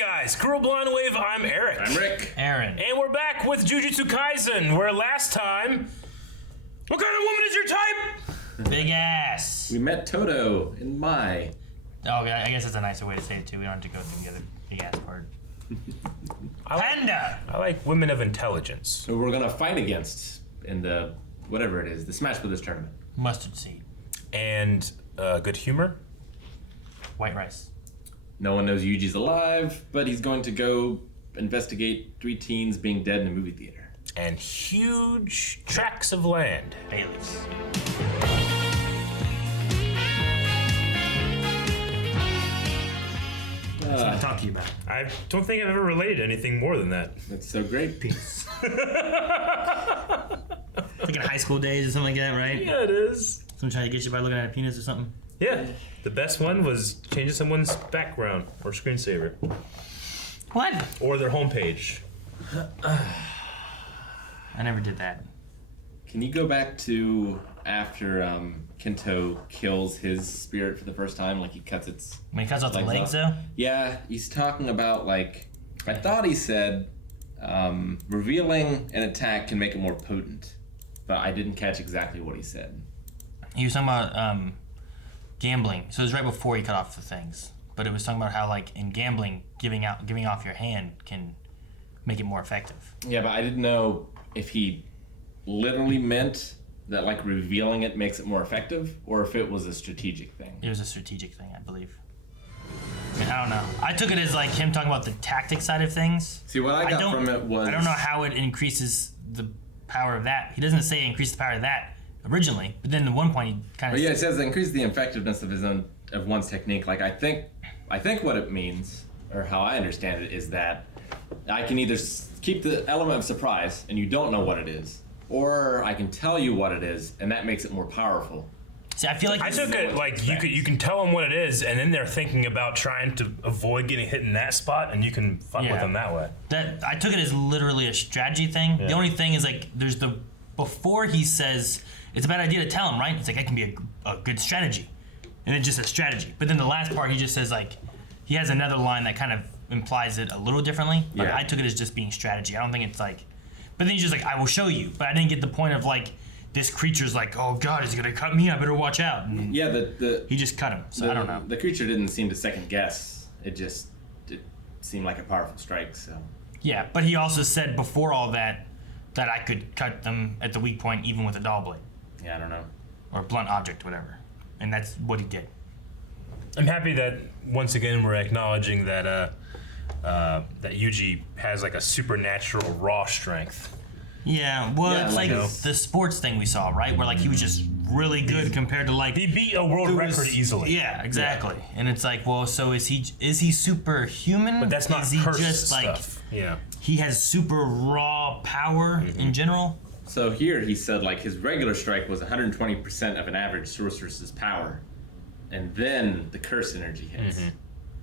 guys, Cruel Blind Wave, I'm Eric. I'm Rick. Aaron. And we're back with Jujutsu Kaisen, where last time... What kind of woman is your type? Big ass. We met Toto in Mai. Oh, I guess that's a nicer way to say it too. We don't have to go through the other big ass part. Panda! I like women of intelligence. So we're gonna fight against in the, whatever it is, the Smash Brothers tournament. Mustard seed. And good humor. White rice. No one knows Yuji's alive, but he's going to go investigate 3 teens being dead in a movie theater. And huge tracts of land. Baileys. That's what I'm talking about. I don't think I've ever related anything more than that. That's so great. Penis. Like in high school days or something like that, right? Yeah, it is. Someone trying to get you by looking at a penis or something? Yeah. The best one was changing someone's background or screensaver. What? Or their homepage. I never did that. Can you go back to after Kento kills his spirit for the first time, like he cuts its... When he cuts off the legs, off? though? Yeah, he's talking about, like, I thought he said revealing an attack can make it more potent, but I didn't catch exactly what he said. He was talking about gambling. So it was right before he cut off the things. But it was talking about how, like, in gambling, giving off your hand can make it more effective. Yeah, but I didn't know if he literally meant that, like, revealing it makes it more effective, or if it was a strategic thing. It was a strategic thing, I believe. I mean, I don't know. I took it as, like, him talking about the tactic side of things. See, what I got from it was... I don't know how it increases the power of that. He doesn't say increase the power of that originally, but then at one point he kind of... Well, yeah, it says increase the effectiveness of one's technique. Like, I think what it means, or how I understand it, is that I can either keep the element of surprise, and you don't know what it is, or I can tell you what it is, and that makes it more powerful. See, I feel like... I took it like you can tell them what it is, and then they're thinking about trying to avoid getting hit in that spot, and you can fuck with them that way. I took it as literally a strategy thing. Yeah. The only thing is, like, there's before he says, it's a bad idea to tell him, right? It's like, that can be a good strategy. And it's just a strategy. But then the last part, he just says, like, he has another line that kind of implies it a little differently. But I took it as just being strategy. I don't think it's like... But then he's just like, I will show you. But I didn't get the point of, like, this creature's like, oh God, he's gonna cut me. I better watch out. And yeah, he just cut him. So I don't know. The creature didn't seem to second guess. It seemed like a powerful strike. So yeah, but he also said before all that I could cut them at the weak point even with a doll blade. Yeah, I don't know. Or a blunt object, whatever. And that's what he did. I'm happy that once again we're acknowledging that that Yuji has like a supernatural raw strength. Yeah, well, it's like the sports thing we saw, right? Where, like, he was just really good compared to, like... He beat a world record easily. Yeah, exactly. Yeah. And it's like, well, so is he superhuman? But that's not cursed stuff. Yeah. He has super raw power in general? So here he said, like, his regular strike was 120% of an average sorceress's power. And then the curse energy hits. Mm-hmm.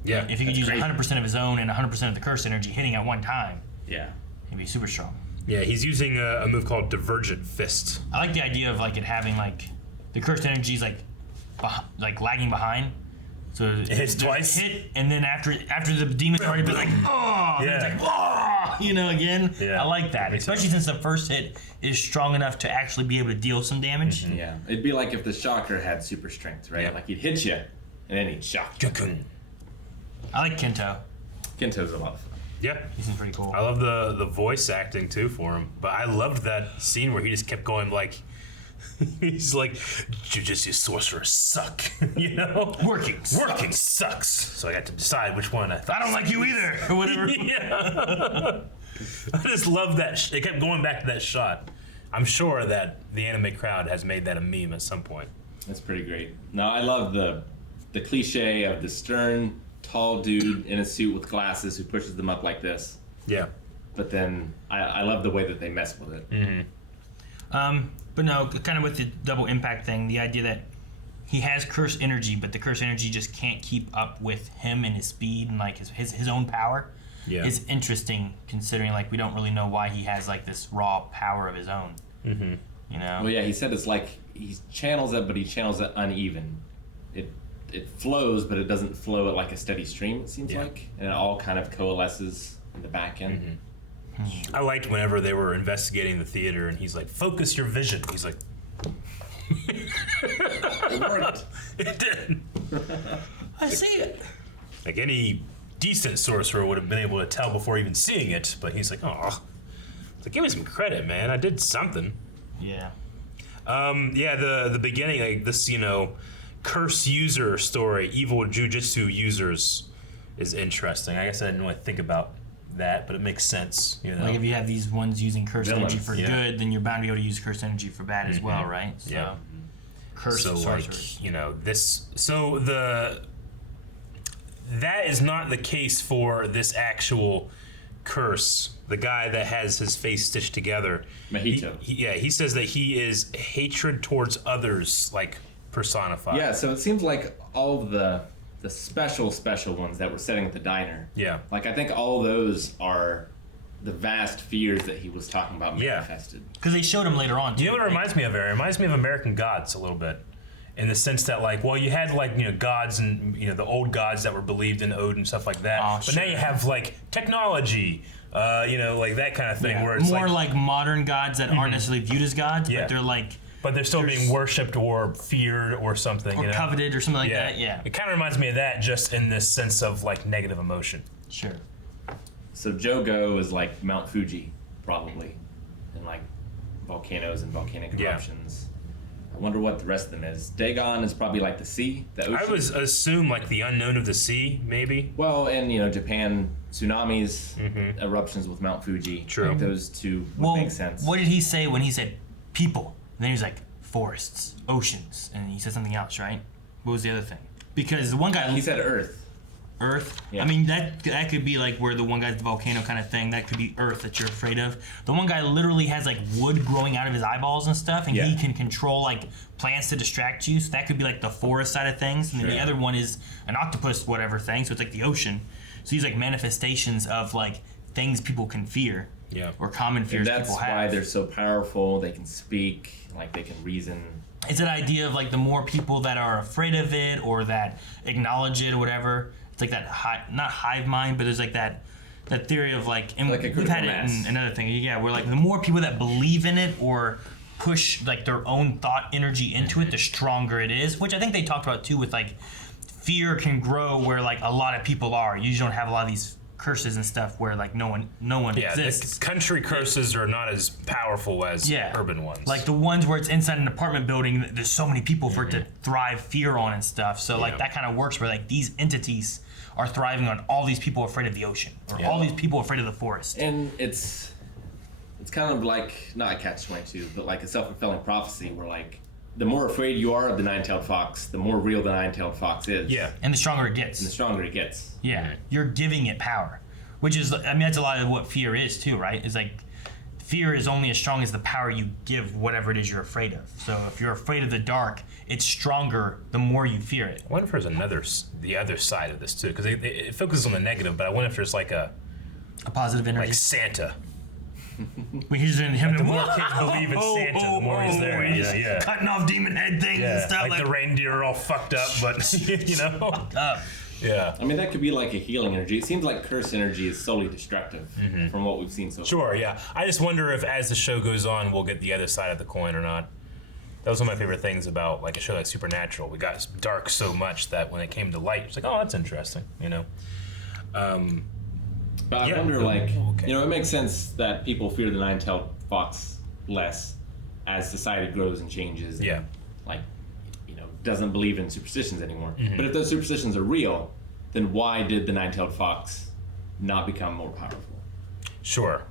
Yeah. If he could use 100% of his own and 100% of the curse energy hitting at one time, yeah, he'd be super strong. Yeah, he's using a move called Divergent Fist. I like the idea of, like, it having, like, the cursed energy's like lagging behind. So it hits twice. Hit, and then after the demon's already been like, oh, yeah. It's like, oh, you know, again. Yeah. I like that, especially since the first hit is strong enough to actually be able to deal some damage. Mm-hmm. Yeah, it'd be like if the shocker had super strength, right? Yeah. Like he'd hit you, and then he'd shock you. I like Kento. Kento's a lot of fun. Yeah, he seems pretty cool. I love the voice acting too for him, but I loved that scene where he just kept going like, he's like, Jujutsu sorcerers suck, you know? Working sucks. So I got to decide which one I thought. I don't like you either, or whatever. Yeah. I just love that. It kept going back to that shot. I'm sure that the anime crowd has made that a meme at some point. That's pretty great. No, I love the cliche of the stern, tall dude in a suit with glasses who pushes them up like this. Yeah. But then I love the way that they mess with it. Mm-hmm. But no, kind of with the double impact thing, the idea that he has curse energy, but the curse energy just can't keep up with him and his speed and like his own power. Yeah. Is interesting considering like we don't really know why he has like this raw power of his own. Mm-hmm. You know? Well, yeah, he said it's like he channels it, but he channels it uneven. it flows, but it doesn't flow at like a steady stream. It seems Yeah. like, and it all kind of coalesces in the back end. I liked whenever they were investigating the theater, and he's like, "Focus your vision." He's like, It worked. "It did." I see it. Like any decent sorcerer would have been able to tell before even seeing it, but he's like, "Oh, it's like, give me some credit, man. I did something." Yeah. Yeah, the beginning, like this, curse user story, evil jujutsu users, is interesting. I guess I didn't really think about that, but it makes sense. Like if you have these ones using curse Villains, energy for yeah. good, then you're bound to be able to use curse energy for bad as well, right? So, Yeah. Curse So sorcerers. like that is not the case for this actual curse. The guy that has his face stitched together, Mahito. he says that he is hatred towards others, like personified. Yeah, so it seems like all of the special ones that were sitting at the diner. Yeah. Like I think all those are the vast fears that he was talking about Yeah. manifested. Because they showed him later on. Do you know what it right? reminds me of? It reminds me of American Gods a little bit, in the sense that, like, well, you had like gods and the old gods that were believed in Odin and stuff like that, Oh, but now sure. you have like technology, like that kind of thing, Yeah. where it's more like, like modern gods that aren't necessarily viewed as gods, Yeah. but they're like but they're still being worshipped or feared or something, or coveted or something like that. Yeah. It kind of reminds me of that, just in this sense of like negative emotion. Sure. So Jogo is like Mount Fuji, probably, and like volcanoes and volcanic Yeah. eruptions. I wonder what the rest of them is. Dagon is probably like the sea, the ocean. I would assume like the unknown of the sea, maybe. Well, and Japan tsunamis, eruptions with Mount Fuji. True. I think those two would Well, make sense. what did he say when he said people? And then he was like forests, oceans, and he said something else, right? What was the other thing? Because the one guy He said Earth. Earth. Yeah. I mean that could be like where the one guy's the volcano kind of thing. That could be Earth that you're afraid of. The one guy literally has like wood growing out of his eyeballs and stuff, and Yeah. he can control like plants to distract you. So that could be like the forest side of things. And then the Sure. other one is an octopus, whatever thing. So it's like the ocean. So these like manifestations of like things people can fear. Yeah. Or common And fears that's people have. why they're so powerful. They can speak, like they can reason. It's that idea of like the more people that are afraid of it or that acknowledge it or whatever. It's like that not hive mind, but there's like that theory of like, and Like a we've had critical it mass. in another thing. Yeah, where like the more people that believe in it or push like their own thought energy into it, the stronger it is. Which I think they talked about too with like fear can grow where like a lot of people are. You usually don't have a lot of these curses and stuff where like no one Yeah, exists. the country curses are not as powerful as Yeah. urban ones. Like the ones where it's inside an apartment building, there's so many people for it to thrive fear on and stuff. So like Yeah. that kind of works where like these entities are thriving on all these people afraid of the ocean or Yeah. all these people afraid of the forest. And it's kind of like, not a catch-22, but like a self-fulfilling prophecy where like the more afraid you are of the nine-tailed fox, the more real the nine-tailed fox is. yeah. And the stronger it gets. And the stronger it gets. Yeah, you're giving it power, which is, I mean, that's a lot of what fear is too, right? It's like fear is only as strong as the power you give whatever it is you're afraid of. So if you're afraid of the dark, it's stronger the more you fear it. I wonder if there's the other side of this too, because it focuses on the negative, but I wonder if there's like a Positive energy. like Santa. When he's in him, The more kids believe in Santa, the more he's there. he's Yeah. cutting off demon head things and stuff Like the reindeer are all fucked up, but up. Yeah. I mean, that could be like a healing energy. It seems like curse energy is solely destructive from what we've seen so far. Sure, yeah. I just wonder if as the show goes on, we'll get the other side of the coin or not. That was one of my favorite things about like a show like Supernatural. We got dark so much that when it came to light, it's like, oh, that's interesting, But I Yeah. wonder, like, Okay. it makes sense that people fear the nine-tailed fox less as society grows and changes. Yeah. And, like, doesn't believe in superstitions anymore. Mm-hmm. But if those superstitions are real, then why did the nine-tailed fox not become more powerful? Sure.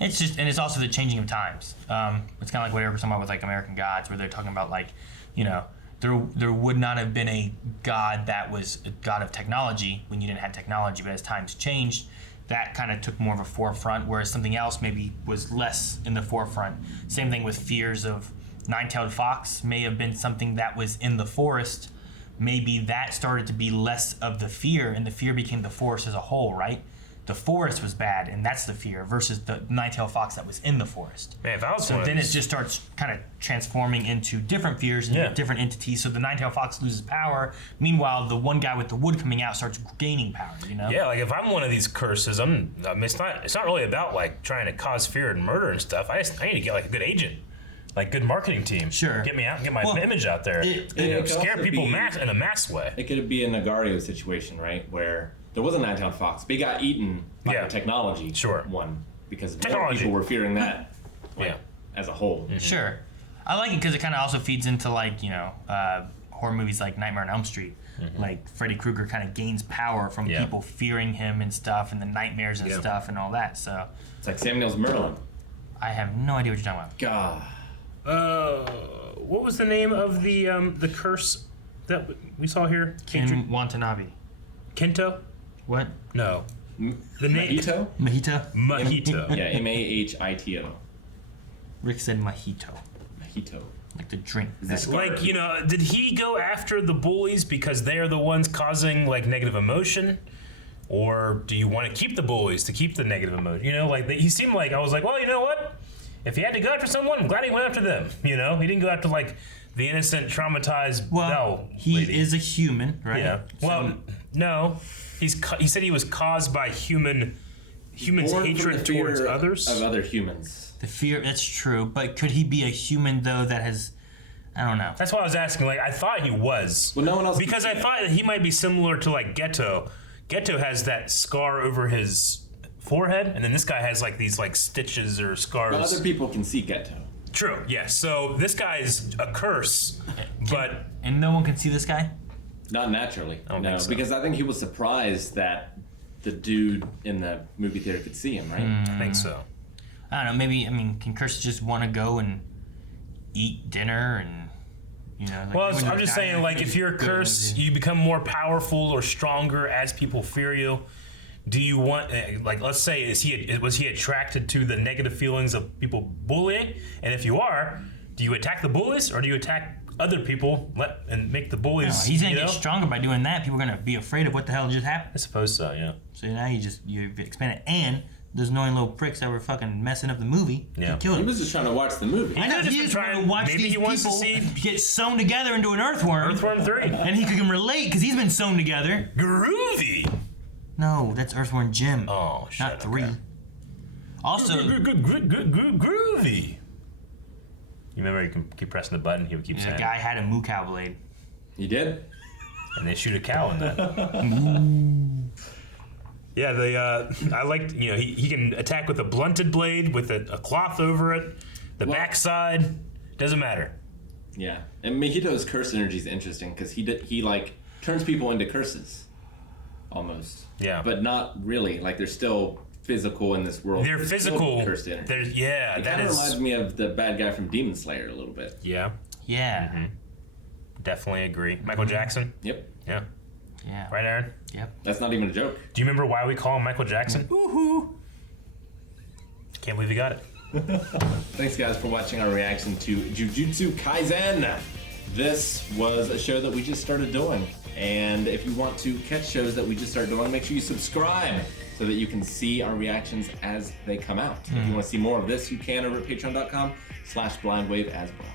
It's just, and it's also the changing of times. It's kind of like whatever we're talking about with like American Gods, where they're talking about like, there would not have been a god that was a god of technology when you didn't have technology, but as times changed, that kind of took more of a forefront, whereas something else maybe was less in the forefront. Same thing with fears of nine-tailed fox may have been something that was in the forest. Maybe that started to be less of the fear, and the fear became the forest as a whole, right? the forest was bad, and that's the fear, versus the nine-tailed fox that was in the forest. Man, if I was So one of then it these- just starts kind of transforming into different fears and Yeah. different entities. So the nine-tailed fox loses power. Meanwhile, the one guy with the wood coming out starts gaining power. You know? Yeah, like if I'm one of these curses, I mean, it's not really about like trying to cause fear and murder and stuff. I need to get like a good agent, like good marketing team. Sure. Get me out, get my Well, image out there. it could Scare also people be- in a mass way. It could be a Nagario situation, right? Where there was a nine-tailed fox, but he got eaten by Yeah. the technology Sure. one because more Technology. people were fearing that Yeah. as a whole. Sure. I like it because it kind of also feeds into like horror movies like Nightmare on Elm Street. Like Freddy Krueger kind of gains power from Yeah. people fearing him and stuff, and the nightmares and Yeah. stuff and all that. So It's like Sam Neill's Merlin. I have no idea what you're talking about. God. What was the name of the curse that we saw here? Ken Watanabe. Kento? What? No. The name Mahito? Mahito? Mahito. Yeah, Mahito. Rick said Mahito. Mahito. Like the drink. this Like, did he go after the bullies because they are the ones causing like negative emotion? Or do you want to keep the bullies to keep the negative emotion? He seemed like, I was like, well, you know what? If he had to go after someone, I'm glad he went after them. He didn't go after like the innocent, traumatized Well, he lady. is a human, right? Yeah. Well, no. He said he was caused by humans' Born from the hatred fear towards others. Of other humans. The fear, that's true. But could he be a human, though, that has, I don't know. That's why I was asking. Like, I thought he was. Well, no one else. Because I thought that he might be similar to like Geto. Geto has that scar over his forehead, and then this guy has like these like stitches or scars. But other people can see Geto. True. Yes. So this guy's a curse, but And no one can see this guy? Not naturally. don't No, think so. because I think he was surprised that the dude in the movie theater could see him, right? I think so. I don't know. Maybe, can curses just want to go and eat dinner and, like, Well, when I'm you're just dying, saying, like, if you're a good curse, energy. you become more powerful or stronger as people fear you. Do you want, like, let's say, was he attracted to the negative feelings of people bullying? And if you are, do you attack the bullies or do you attack other people and make the bullies? He's going to get stronger by doing that. People are going to be afraid of what the hell just I happened. suppose so. Yeah. So now you expand it. And those annoying little pricks that were fucking messing up the movie. Yeah. He killed He him. was just trying to watch the movie. I know, could've he just just been wanted to trying- watch maybe these he wants to people see- get sewn together into an earthworm. Earthworm 3. And he can relate because he's been sewn together. Groovy. No, that's Earthworm Jim. Oh, shit. Not 3. okay. Also, Groovy. You remember you can keep pressing the button, he would keep the saying, guy had a moo cow blade. He did? and they shoot a cow in that. Yeah, I liked, he can attack with a blunted blade with a cloth over it, the backside, doesn't matter. Yeah. And Mahito's curse energy is interesting because he like turns people into curses. Almost. Yeah. But not really. Like they're still physical in this world. They're There's physical. still cursed energy. Yeah, It that kind of is. reminds me of the bad guy from Demon Slayer a little bit. Yeah, Yeah. definitely agree. Michael Jackson. Yep. Yeah. Yeah. Right, Aaron? Yep. That's not even a joke. Do you remember why we call him Michael Jackson? Woohoo. Can't believe he got it. Thanks, guys, for watching our reaction to Jujutsu Kaisen. This was a show that we just started doing. And if you want to catch shows that we just started doing, make sure you subscribe so that you can see our reactions as they come out. If you want to see more of this, you can over at patreon.com/blindwave as well.